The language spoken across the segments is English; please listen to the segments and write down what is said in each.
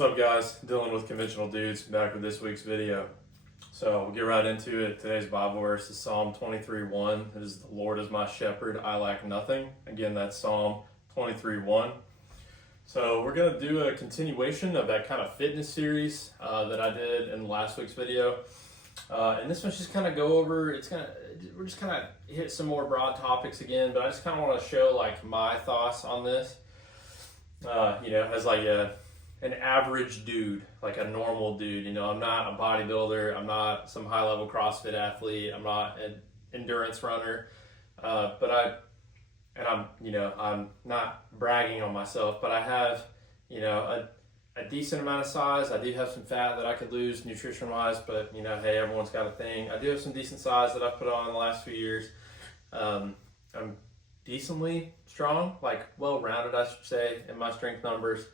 What's up, guys? Dylan with Conventional Dudes, back with this week's video. So we'll get right into it. Today's Bible verse is Psalm 23:1. It is, "The Lord is my shepherd, I lack nothing." Again, that's Psalm 23:1. So we're going to do a continuation of that kind of fitness series that I did in last week's video. And this one's just kind of go over, we're just kind of hit some more broad topics again, but I just kind of want to show like my thoughts on this. As like an average dude, like a normal dude. I'm not a bodybuilder, I'm not some high level CrossFit athlete, I'm not an endurance runner, I'm not bragging on myself, but I have, a decent amount of size. I do have some fat that I could lose nutrition wise, but hey, everyone's got a thing. I do have some decent size that I've put on in the last few years. I'm decently strong, like well-rounded, I should say, in my strength numbers.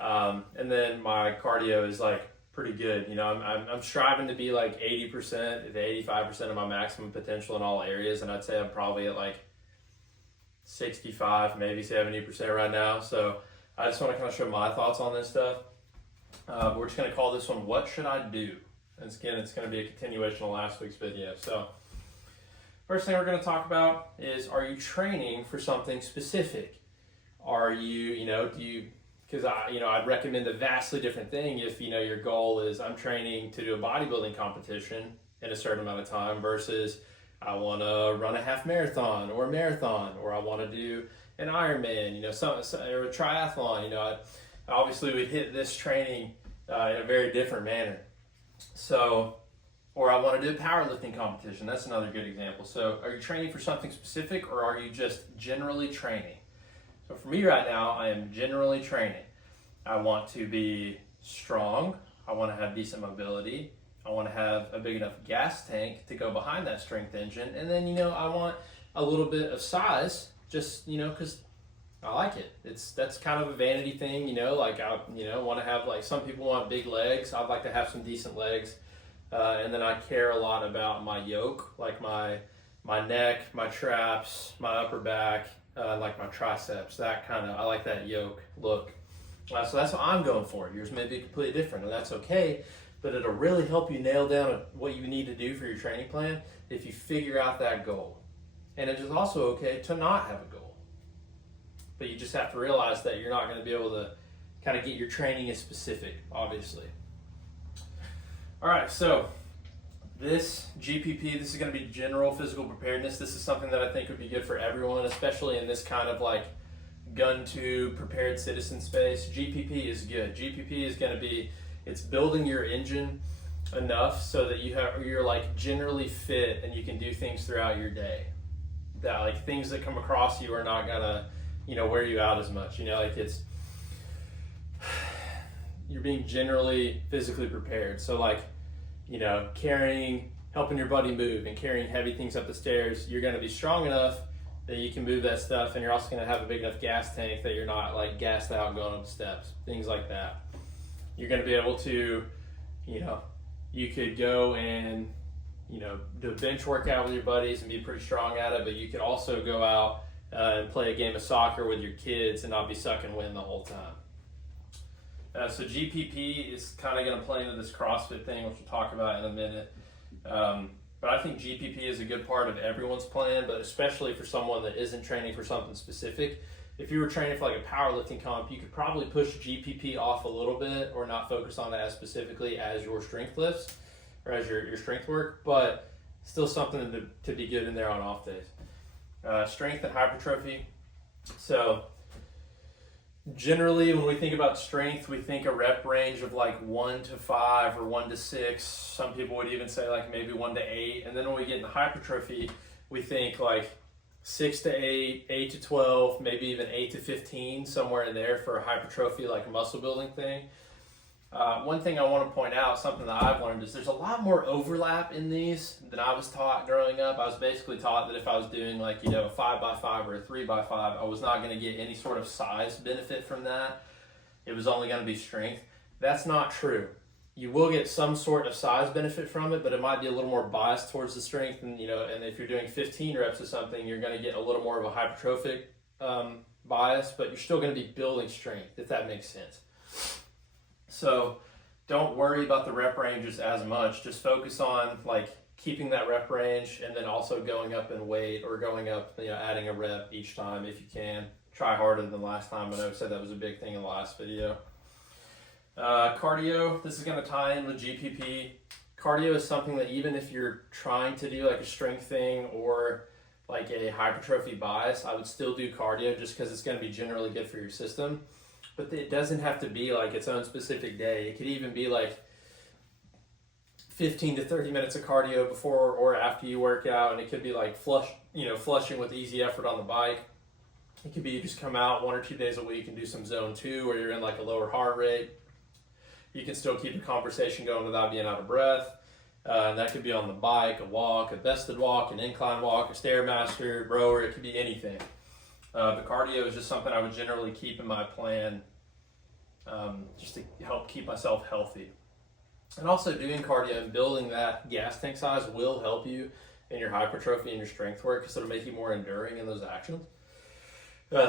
And then my cardio is like pretty good. I'm striving to be like 80% to 85% of my maximum potential in all areas. And I'd say I'm probably at like 65, maybe 70% right now. So I just want to kind of show my thoughts on this stuff. We're just going to call this one, "What Should I Do?" And it's going to be a continuation of last week's video. So first thing we're going to talk about is, are you training for something specific? Are you, because I'd recommend a vastly different thing if, your goal is, I'm training to do a bodybuilding competition in a certain amount of time versus I want to run a half marathon or a marathon, or I want to do an Ironman, or a triathlon. I obviously would hit this training in a very different manner. So, or I want to do a powerlifting competition. That's another good example. So are you training for something specific, or are you just generally training? So for me right now, I am generally training. I want to be strong. I want to have decent mobility. I want to have a big enough gas tank to go behind that strength engine. And then, I want a little bit of size, just, because I like it. That's kind of a vanity thing, like I, want to have, like, some people want big legs. I'd like to have some decent legs. And then I care a lot about my yoke, like my neck, my traps, my upper back, like my triceps, I like that yoke look. So that's what I'm going for. Yours may be completely different, and that's okay, but it'll really help you nail down what you need to do for your training plan if you figure out that goal. And it is also okay to not have a goal, but you just have to realize that you're not going to be able to kind of get your training as specific, obviously. All right, so this GPP, this is going to be general physical preparedness. This is something that I think would be good for everyone, especially in this kind of like gun to prepared citizen space. GPP is good. GPP is going to be, it's building your engine enough so that you're like generally fit and you can do things throughout your day. That like things that come across you are not gonna, wear you out as much. It's, you're being generally physically prepared. So like, helping your buddy move and carrying heavy things up the stairs, you're gonna be strong enough that you can move that stuff, and you're also gonna have a big enough gas tank that you're not like gassed out going up the steps, things like that. You're gonna be able to, you could go and, do a bench workout with your buddies and be pretty strong at it, but you could also go out and play a game of soccer with your kids and not be sucking wind the whole time. So GPP is kind of going to play into this CrossFit thing, which we'll talk about in a minute. But I think GPP is a good part of everyone's plan, but especially for someone that isn't training for something specific. If you were training for like a powerlifting comp, you could probably push GPP off a little bit or not focus on it as specifically as your strength lifts or as your strength work, but still something to be good in there on off days. Strength and hypertrophy. So generally, when we think about strength, we think a rep range of like 1 to 5 or 1 to 6. Some people would even say like maybe 1 to 8. And then when we get into hypertrophy, we think like 6 to 8, 8 to 12, maybe even 8 to 15, somewhere in there for a hypertrophy, like a muscle building thing. One thing I want to point out, something that I've learned, is there's a lot more overlap in these than I was taught growing up. I was basically taught that if I was doing like, a 5x5 or a 3x5, I was not going to get any sort of size benefit from that. It was only going to be strength. That's not true. You will get some sort of size benefit from it, but it might be a little more biased towards the strength. And, and if you're doing 15 reps of something, you're going to get a little more of a hypertrophic bias, but you're still going to be building strength, if that makes sense. So don't worry about the rep ranges as much. Just focus on like keeping that rep range, and then also going up in weight or going up, adding a rep each time if you can. Try harder than last time. I know I said that was a big thing in the last video. Cardio, this is going to tie in with GPP. Cardio is something that even if you're trying to do like a strength thing or like a hypertrophy bias, I would still do cardio just because it's going to be generally good for your system. But it doesn't have to be like its own specific day. It could even be like 15 to 30 minutes of cardio before or after you work out, and it could be like flushing with easy effort on the bike. It could be you just come out 1 or 2 days a week and do some zone 2 where you're in like a lower heart rate. You can still keep a conversation going without being out of breath. And that could be on the bike, a walk, a vested walk, an incline walk, a Stairmaster, rower. It could be anything. But cardio is just something I would generally keep in my plan, just to help keep myself healthy. And also doing cardio and building that gas tank size will help you in your hypertrophy and your strength work, because it'll make you more enduring in those actions.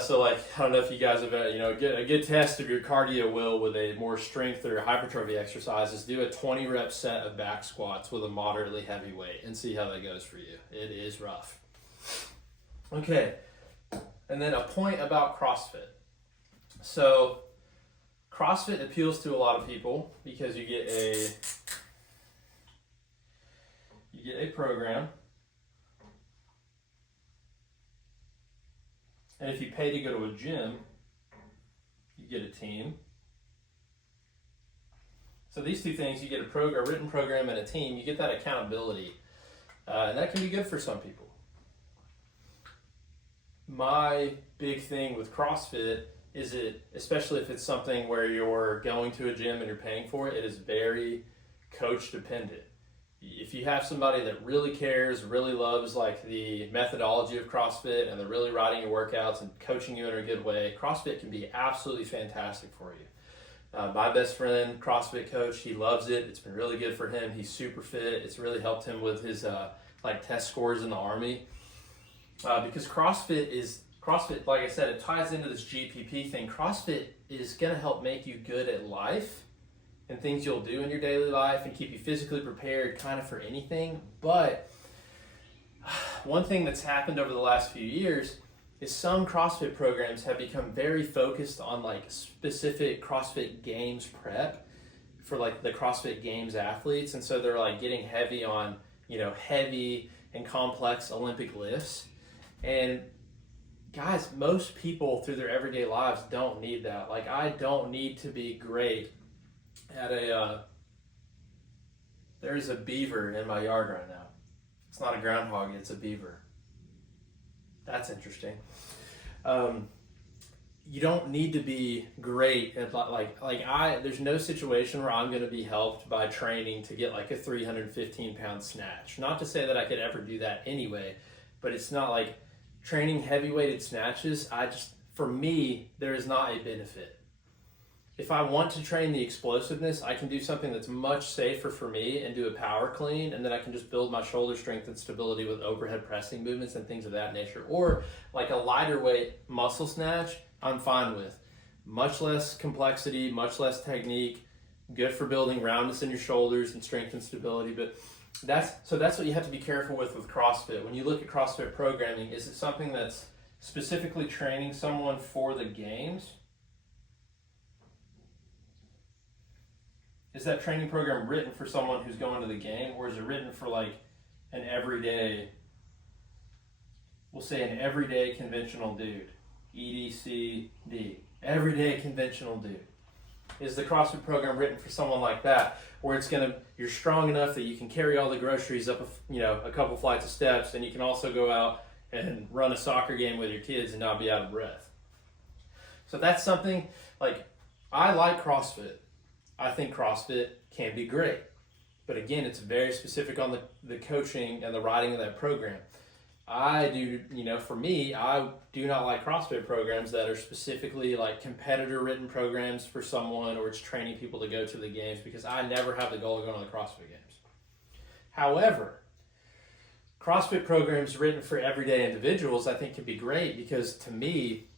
So like, I don't know if you guys have, get a good test of your cardio will with a more strength or hypertrophy exercises. Do a 20 rep set of back squats with a moderately heavy weight and see how that goes for you. It is rough. Okay. And then a point about CrossFit. So CrossFit appeals to a lot of people because you get a program. And if you pay to go to a gym, you get a team. So these two things, you get a written program and a team, you get that accountability. And that can be good for some people. My big thing with CrossFit is especially if it's something where you're going to a gym and you're paying for it, it is very coach dependent. If you have somebody that really cares, really loves like the methodology of CrossFit, and they're really writing your workouts and coaching you in a good way, CrossFit can be absolutely fantastic for you. My best friend, CrossFit coach, he loves it. It's been really good for him. He's super fit. It's really helped him with his test scores in the Army. Because CrossFit, like I said, it ties into this GPP thing. CrossFit is going to help make you good at life and things you'll do in your daily life and keep you physically prepared kind of for anything. But one thing that's happened over the last few years is some CrossFit programs have become very focused on like specific CrossFit Games prep for like the CrossFit Games athletes. And so they're like getting heavy on, heavy and complex Olympic lifts. And guys, most people through their everyday lives don't need that. Like, I don't need to be great at there's a beaver in my yard right now. It's not a groundhog, it's a beaver. That's interesting. You don't need to be great at there's no situation where I'm going to be helped by training to get like a 315 pound snatch. Not to say that I could ever do that anyway, but it's not like training heavy weighted snatches. For me, there is not a benefit. If I want to train the explosiveness, I can do something that's much safer for me and do a power clean, and then I can just build my shoulder strength and stability with overhead pressing movements and things of that nature. Or like a lighter weight muscle snatch, I'm fine with. Much less complexity, much less technique, good for building roundness in your shoulders and strength and stability. But that's what you have to be careful with CrossFit. When you look at CrossFit programming, is it something that's specifically training someone for the games? Is that training program written for someone who's going to the game, or is it written for like an everyday, we'll say an everyday conventional dude, EDCD, everyday conventional dude? Is the CrossFit program written for someone like that, where you're strong enough that you can carry all the groceries up a couple flights of steps, and you can also go out and run a soccer game with your kids and not be out of breath? So that's something, like, I like CrossFit. I think CrossFit can be great. But again, it's very specific on the coaching and the writing of that program. For me, I do not like CrossFit programs that are specifically like competitor written programs for someone, or it's training people to go to the games, because I never have the goal of going to the CrossFit games. However, CrossFit programs written for everyday individuals I think can be great, because to me,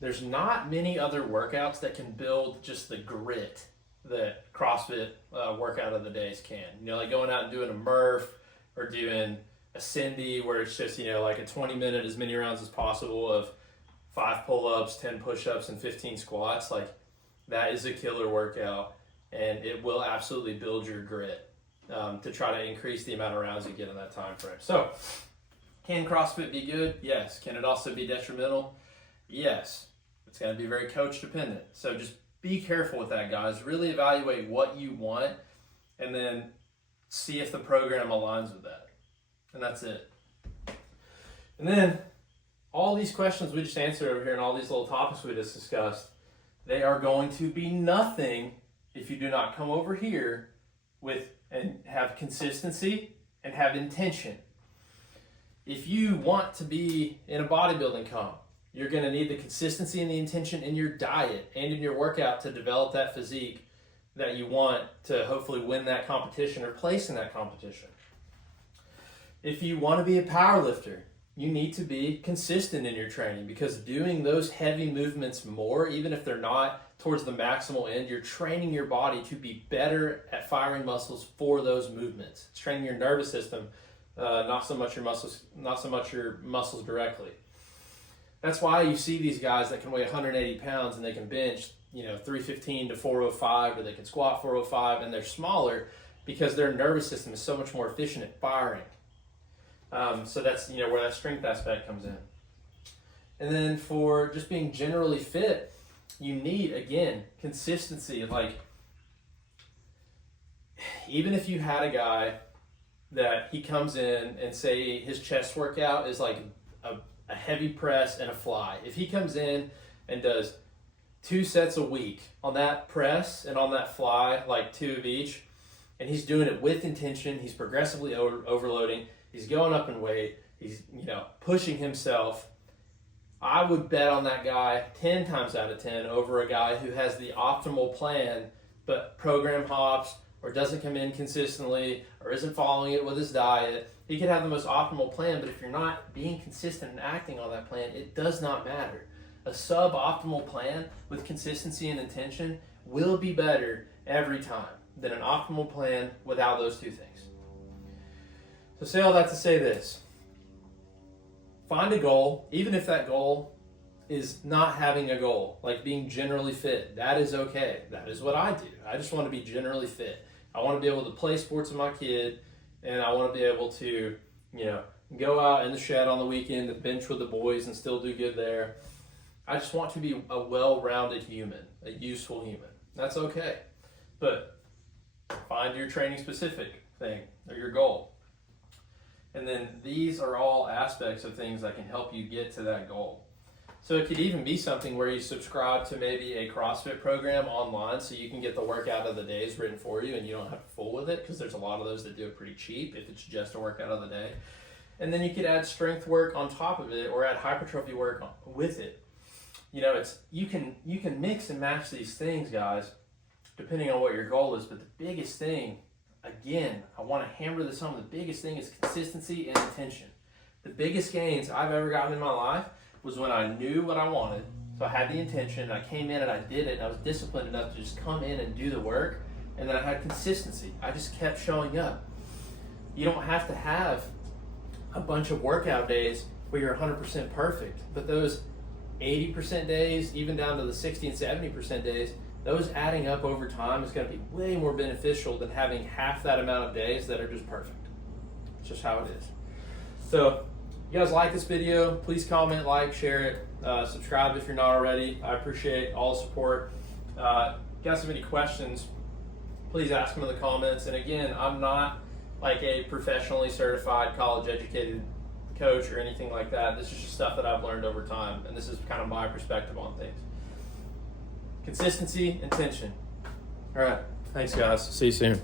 there's not many other workouts that can build just the grit that CrossFit workout of the days can. Like going out and doing a Murph or doing a Cindy where it's just, like a 20-minute, as many rounds as possible of 5 pull-ups, 10 push-ups, and 15 squats. Like, that is a killer workout, and it will absolutely build your grit to try to increase the amount of rounds you get in that time frame. So, can CrossFit be good? Yes. Can it also be detrimental? Yes. It's going to be very coach dependent. So just be careful with that, guys. Really evaluate what you want and then see if the program aligns with that. And that's it. And then all these questions we just answered over here and all these little topics we just discussed, they are going to be nothing if you do not come over here with and have consistency and have intention. If you want to be in a bodybuilding comp, you're going to need the consistency and the intention in your diet and in your workout to develop that physique that you want to hopefully win that competition or place in that competition. If you want to be a power lifter, you need to be consistent in your training, because doing those heavy movements more, even if they're not towards the maximal end, you're training your body to be better at firing muscles for those movements. It's training your nervous system, not so much your muscles directly. That's why you see these guys that can weigh 180 pounds and they can bench, 315 to 405, or they can squat 405, and they're smaller because their nervous system is so much more efficient at firing. So that's where that strength aspect comes in. And then for just being generally fit, you need, again, consistency. Like, even if you had a guy that he comes in and say his chest workout is like a heavy press and a fly. If he comes in and does 2 sets a week on that press and on that fly, like 2 of each, and he's doing it with intention, he's progressively overloading, he's going up in weight, he's pushing himself, I would bet on that guy 10 times out of 10 over a guy who has the optimal plan but program hops or doesn't come in consistently or isn't following it with his diet. He could have the most optimal plan, but if you're not being consistent and acting on that plan, it does not matter. A suboptimal plan with consistency and intention will be better every time than an optimal plan without those 2 things. So say all that to say this. Find a goal, even if that goal is not having a goal, like being generally fit. That is okay. That is what I do. I just want to be generally fit. I want to be able to play sports with my kid, and I want to be able to, go out in the shed on the weekend and bench with the boys and still do good there. I just want to be a well-rounded human, a useful human. That's okay. But find your training specific thing or your goal. And then these are all aspects of things that can help you get to that goal. So it could even be something where you subscribe to maybe a CrossFit program online so you can get the workout of the days written for you and you don't have to fool with it, because there's a lot of those that do it pretty cheap if it's just a workout of the day. And then you could add strength work on top of it or add hypertrophy work with it. You can mix and match these things, guys, depending on what your goal is. But the biggest thing, again, I want to hammer this home, the biggest thing is consistency and intention. The biggest gains I've ever gotten in my life was when I knew what I wanted, so I had the intention, I came in and I did it, and I was disciplined enough to just come in and do the work, and then I had consistency. I just kept showing up. You don't have to have a bunch of workout days where you're 100% perfect, but those 80% days, even down to the 60 and 70% days, those adding up over time is going to be way more beneficial than having half that amount of days that are just perfect. It's just how it is. So, you guys like this video, please comment, like, share it, subscribe if you're not already. I appreciate all the support. If you guys have any questions, please ask them in the comments. And again, I'm not like a professionally certified college educated coach or anything like that. This is just stuff that I've learned over time, and this is kind of my perspective on things. Consistency, intention. All right, thanks guys, see you soon.